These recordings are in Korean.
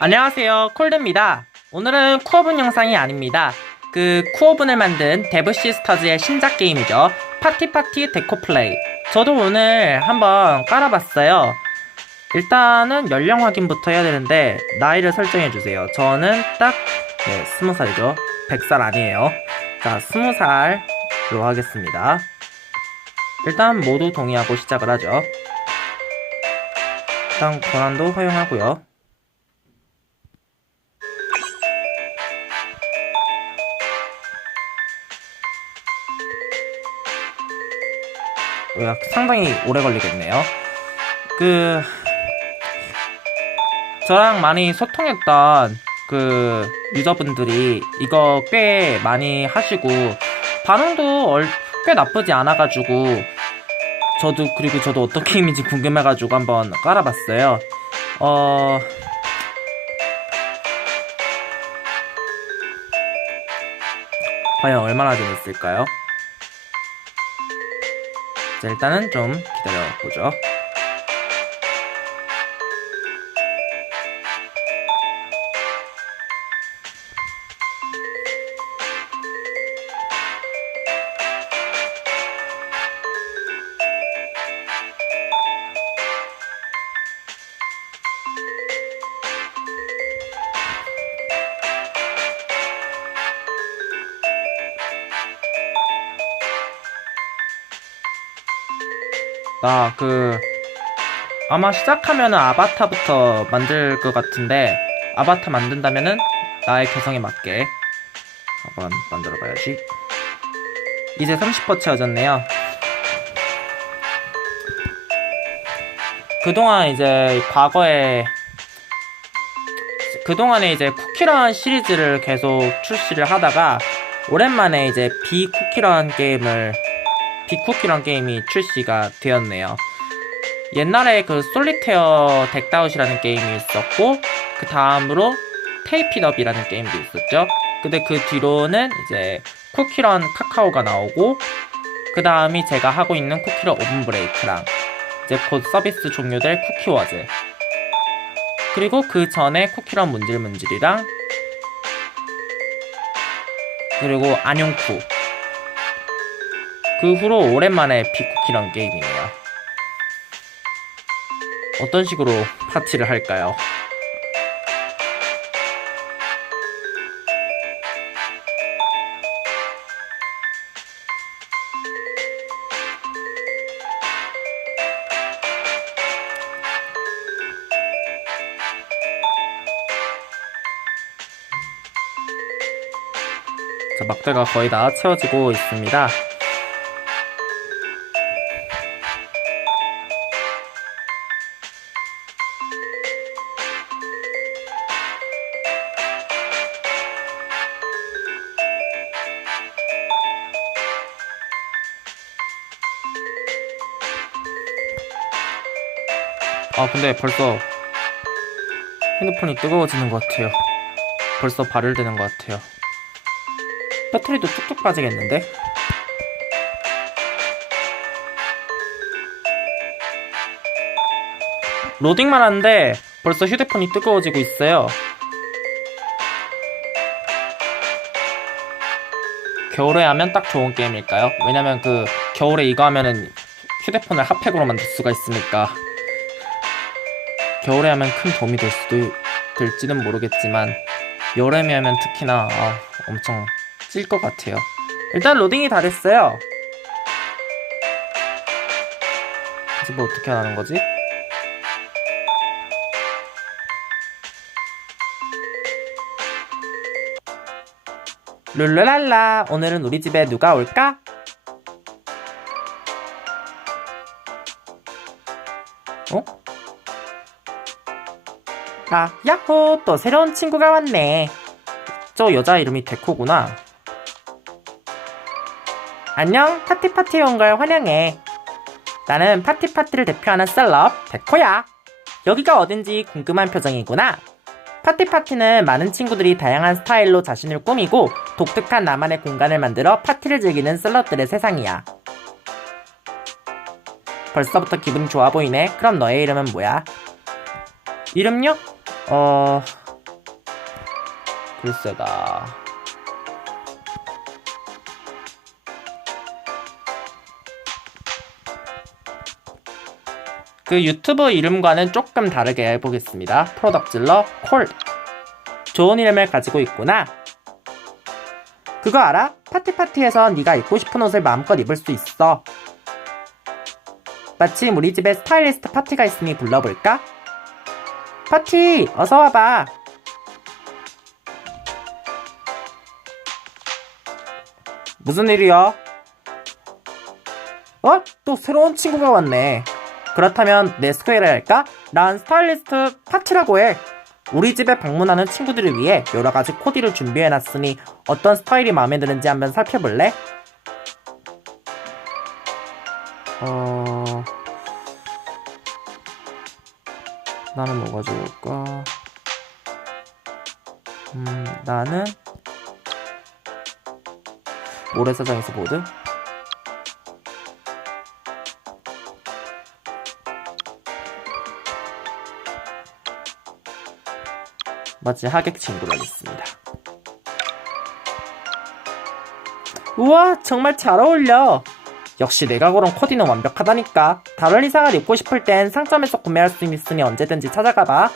안녕하세요. 콜드입니다. 오늘은 쿠어분 영상이 아닙니다. 그 쿠어분을 만든 데브 시스터즈의 신작 게임이죠. 파티파티 데코 플레이. 저도 오늘 한번 깔아봤어요. 일단은 연령 확인부터 해야 되는데 나이를 설정해주세요. 저는 딱 네, 20살이죠. 100살 아니에요. 자 20살로 하겠습니다. 일단 모두 동의하고 시작을 하죠. 일단 권한도 허용하고요 상당히 오래 걸리겠네요. 그 저랑 많이 소통했던 그 유저분들이 이거 꽤 많이 하시고 반응도 얼- 꽤 나쁘지 않아가지고 저도 그리고 저도 어떤 게임인지 궁금해가지고 한번 깔아봤어요. 어 과연 얼마나 재밌을까요? 자, 일단은 좀 기다려보죠. 나 그 아마 시작하면은 아바타부터 만들 것 같은데 아바타 만든다면은 나의 개성에 맞게 한번 만들어 봐야지. 이제 30% 채워졌네요. 그동안 이제 과거에 그동안에 이제 쿠키런 시리즈를 계속 출시를 하다가 오랜만에 이제 비쿠키런 게임을 비쿠키런 게임이 출시가 되었네요. 옛날에 그 솔리테어 덱다웃이라는 게임이 있었고 그 다음으로 테이피업이라는 게임도 있었죠. 근데 그 뒤로는 이제 쿠키런 카카오가 나오고 그 다음이 제가 하고 있는 쿠키런 오븐브레이크랑 이제 곧 서비스 종료될 쿠키워즈 그리고 그 전에 쿠키런 문질문질이랑 그리고 안용쿠 그 후로 오랜만에 비쿠키런 게임이네요. 어떤 식으로 파티를 할까요? 자, 막대가 거의 다 채워지고 있습니다. 아 근데 벌써 핸드폰이 뜨거워지는 것 같아요. 벌써 발열되는 것 같아요. 배터리도 뚝뚝 빠지겠는데? 로딩만 하는데 벌써 휴대폰이 뜨거워지고 있어요. 겨울에 하면 딱 좋은 게임일까요? 왜냐면 그 겨울에 이거 하면은 휴대폰을 핫팩으로 만들 수가 있으니까 겨울에 하면 큰 도움이 될 수도 될지는 모르겠지만 여름에 하면 특히나 아, 엄청 찔 것 같아요. 일단 로딩이 다 됐어요. 이제 뭐 어떻게 하는 거지? 룰루랄라 오늘은 우리 집에 누가 올까? 아, 야호! 또 새로운 친구가 왔네. 저 여자 이름이 데코구나. 안녕, 파티파티에 온 걸 환영해. 나는 파티파티를 대표하는 셀럽, 데코야. 여기가 어딘지 궁금한 표정이구나. 파티파티는 많은 친구들이 다양한 스타일로 자신을 꾸미고 독특한 나만의 공간을 만들어 파티를 즐기는 셀럽들의 세상이야. 벌써부터 기분이 좋아 보이네. 그럼 너의 이름은 뭐야? 이름요? 어... 글쎄다. 그 유튜브 이름과는 조금 다르게 해보겠습니다. 프로덕질러 콜. 좋은 이름을 가지고 있구나. 그거 알아? 파티파티에서 네가 입고 싶은 옷을 마음껏 입을 수 있어. 마침 우리 집에 스타일리스트 파티가 있으니 불러볼까? 파티, 어서 와봐. 무슨 일이야? 어? 또 새로운 친구가 왔네. 그렇다면 내 소개를 할까? 난 스타일리스트 파티라고 해. 우리 집에 방문하는 친구들을 위해 여러 가지 코디를 준비해놨으니 어떤 스타일이 마음에 드는지 한번 살펴볼래? 나는 뭐가 좋을까? 음, 나는 모래사장에서 보드? 마치 하객 친구를 하겠습니다. 우와, 정말 잘 어울려. 역시 내가 고른 코디는 완벽하다니까. 다른 이상을 입고 싶을 땐 상점에서 구매할 수 있으니 언제든지 찾아가봐.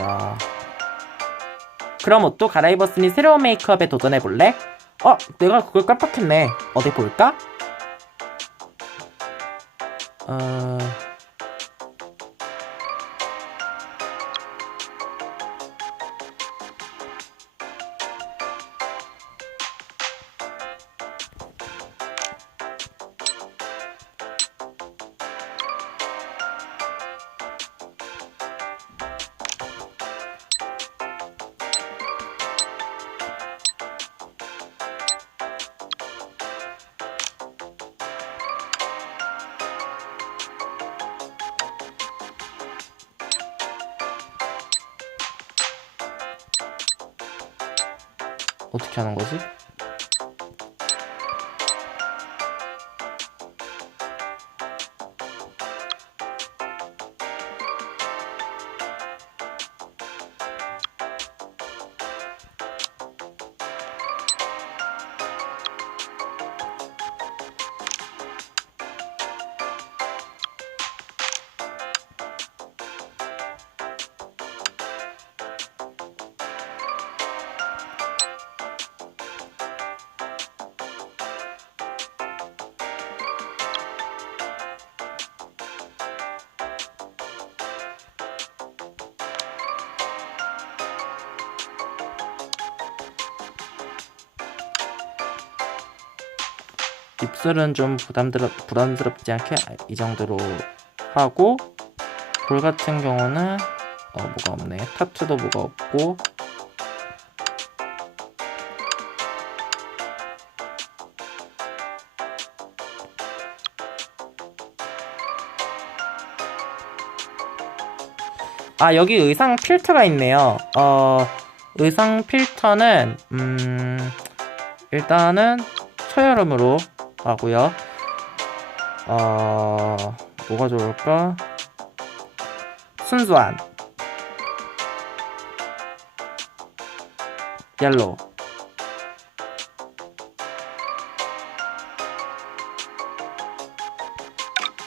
야. 그럼 옷도 갈아입었으니 새로운 메이크업에 도전해볼래? 어, 내가 그걸 깜빡했네. 어디 볼까? 어... 어떻게 하는 거지? 입술은 좀 부담스럽, 부담스럽지 않게 이 정도로 하고 볼 같은 경우는 어, 뭐가 없네. 타투도 뭐가 없고. 아 여기 의상 필터가 있네요. 어 의상 필터는 음 일단은 초여름으로 하고요. 어, 뭐가 좋을까? 순수한 옐로우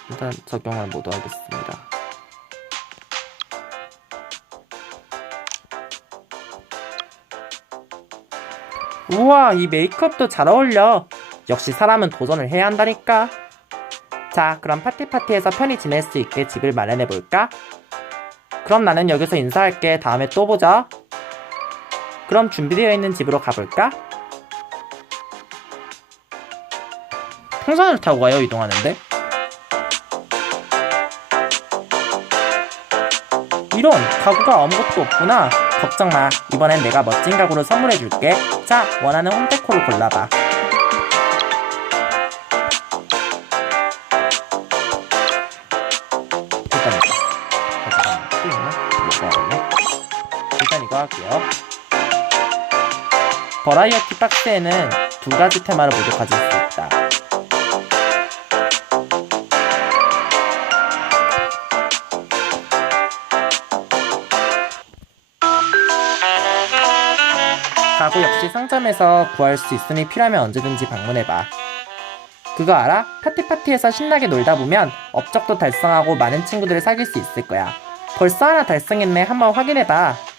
일단 적용을 모두 하겠습니다. 우와, 이 메이크업도 잘 어울려. 역시 사람은 도전을 해야 한다니까. 자, 그럼 파티파티에서 편히 지낼 수 있게 집을 마련해 볼까? 그럼 나는 여기서 인사할게. 다음에 또 보자. 그럼 준비되어 있는 집으로 가볼까? 풍선을 타고 가요, 이동하는데? 이런, 가구가 아무것도 없구나. 걱정 마. 이번엔 내가 멋진 가구를 선물해 줄게. 자, 원하는 홈데코를 골라봐. 버라이어티 박스에는 두 가지 테마를 모두 가질 수 있다. 가구 역시 상점에서 구할 수 있으니 필요하면 언제든지 방문해봐. 그거 알아? 파티파티에서 신나게 놀다 보면 업적도 달성하고 많은 친구들을 사귈 수 있을 거야. 벌써 하나 달성했네. 한번 확인해봐.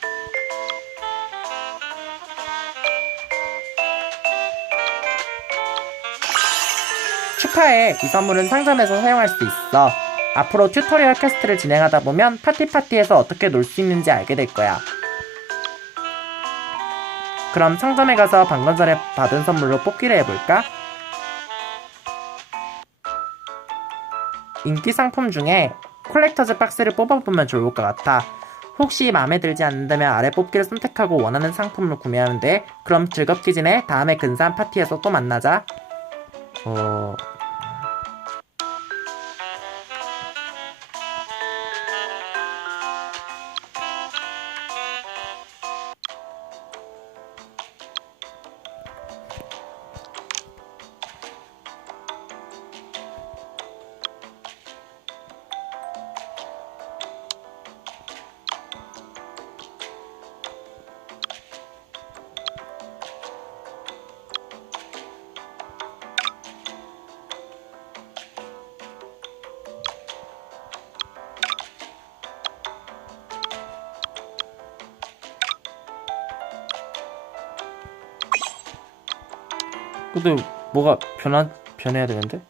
축하해. 이 선물은 상점에서 사용할 수 있어. 앞으로 튜토리얼 퀘스트를 진행하다 보면 파티파티에서 어떻게 놀 수 있는지 알게 될 거야. 그럼 상점에 가서 방금 전에 받은 선물로 뽑기를 해볼까? 인기 상품 중에 콜렉터즈 박스를 뽑아보면 좋을 것 같아. 혹시 마음에 들지 않는다면 아래 뽑기를 선택하고 원하는 상품을 구매하면 돼. 그럼 즐겁게 지내. 다음에 근사한 파티에서 또 만나자. 어... 근데 뭐가 변화 변해야 되는데?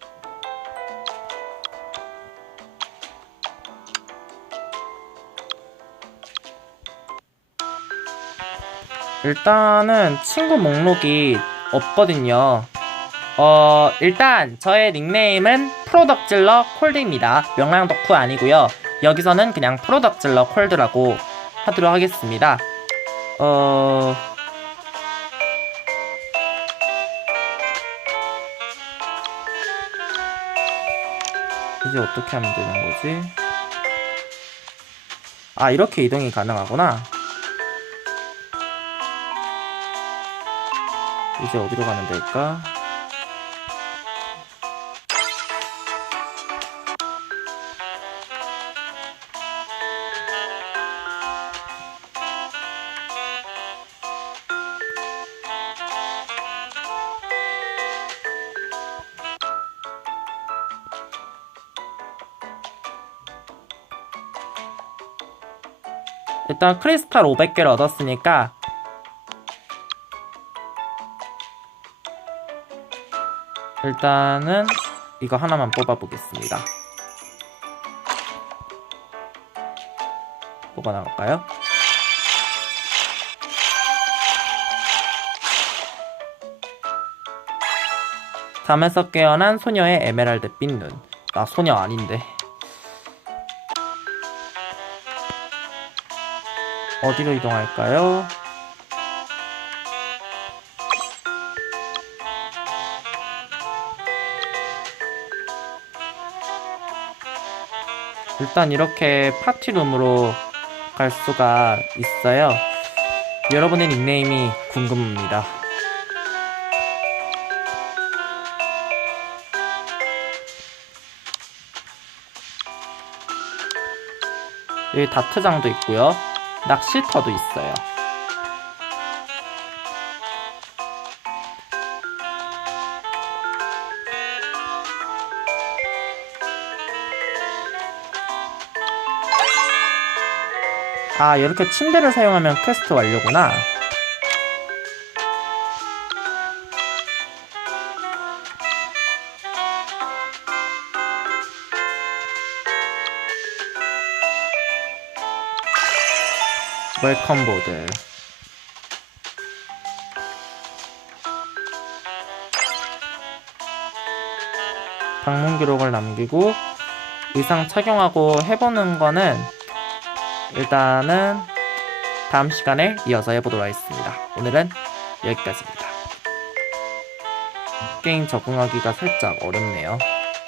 일단은 친구 목록이 없거든요. 어, 일단 저의 닉네임은 프로덕질러 콜드입니다. 명랑 덕후 아니고요. 여기서는 그냥 프로덕질러 콜드라고 하도록 하겠습니다. 어, 이제 어떻게 하면 되는 거지? 아, 이렇게 이동이 가능하구나. 이제 어디로 가면 될까? 일단 크리스탈 500개를 얻었으니까 일단은 이거 하나만 뽑아보겠습니다. 뭐가 나올까요? 잠에서 깨어난 소녀의 에메랄드빛 눈. 나 소녀 아닌데. 어디로 이동할까요? 일단 이렇게 파티룸으로 갈 수가 있어요. 여러분의 닉네임이 궁금합니다. 여기 다트장도 있고요. 낚시터도 있어요. 아, 이렇게 침대를 사용하면 퀘스트 완료구나. 웰컴 보드. 방문 기록을 남기고 의상 착용하고 해보는 거는 일단은 다음 시간에 이어서 해보도록 하겠습니다. 오늘은 여기까지입니다. 게임 적응하기가 살짝 어렵네요.